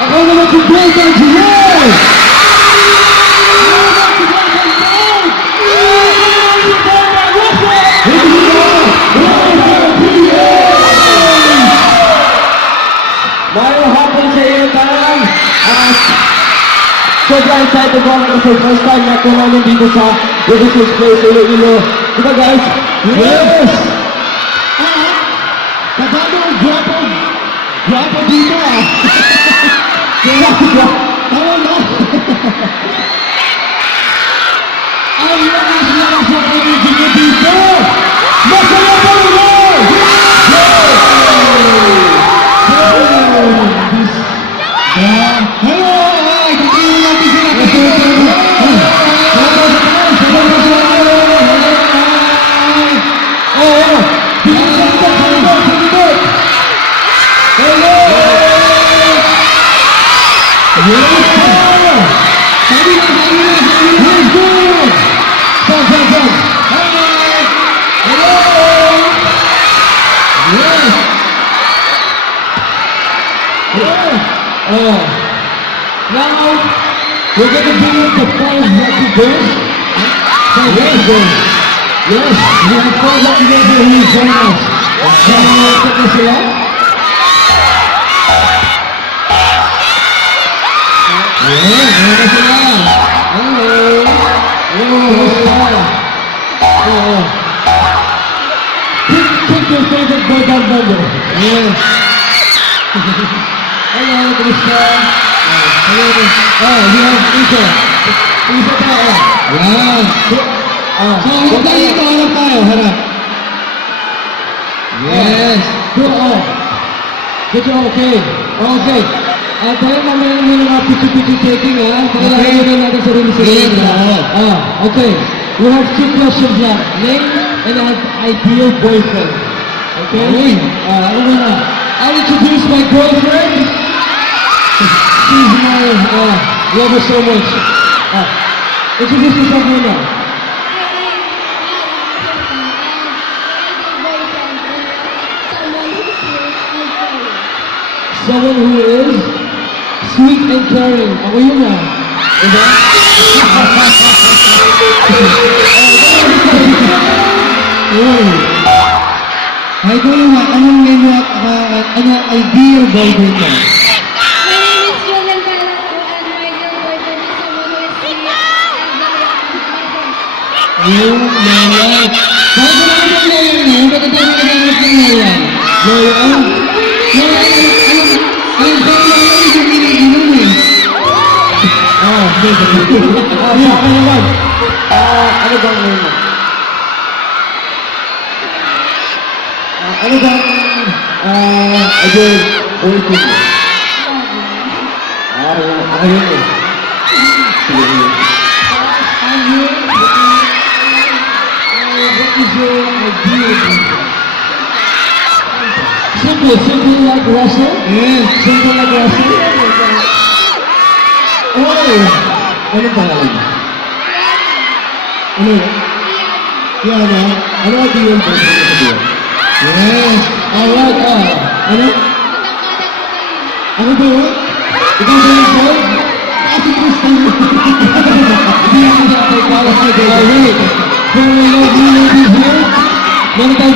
Ako naman si Blake Engineer! Mayroong hapon sa iyo tayo. Sobrang excited ko kasi first time na ito namin dito sa Business Place, Iloilo. Diba guys? Yes! Pagano ang guwapo dito ah! Tama na! Ang lakas na energy niyo dito! Masaya pa rin mo! Hello! Kakilang natin sila kayo! Hello! Yes, sir! Sabi na! Let's go! Saan! Hi! Hello! Yes! Yeah! Now, we're gonna be with the 5 lucky girls. 5 lucky girls. Yes, we have 4 lucky girls here who join us. Check this out. Hello sila. Hello. Pick your favorite boy band member. Yes. Hello, Krista. Hello. We have Isa. Isa pa. Yan. So, harap tayo. Yes. Good. Okay. Tayo mamaya naman mga picture taking ha. Pakilala na natin sarili. Okay. We have 2 questions left. Name and an ideal boyfriend. Okay? Ano na? I'll introduce my girlfriend. She's my love her so much. Introduce yourself muna. Someone who is sweet and caring. Ako yun na. Diba? Ay, ko yung anong name mo at anong ideal boyfriend mo? Yung Loyal. Bakit mo naman yung Loyal na? Bakit tayo nagagamit ng Loyal? Loyal? Ang Loyal yung iniinom eh. Sa akin naman. Ano bang name mo? Ano bang ideal boyfriend mo? Ako yun eh. Sige. What is your ideal boyfriend? Simple like Russell? Yes. Simple like Russell? Anong pangalan mo? Ano? Yana? Ano ideal boyfriend mo? Yes. Alright. Ano? Ako ba yun? Ikaw ba yung boy? Kasi Kristen. Hindi ako sa akin para sa girl. Very lovely ladies here. Meron tayo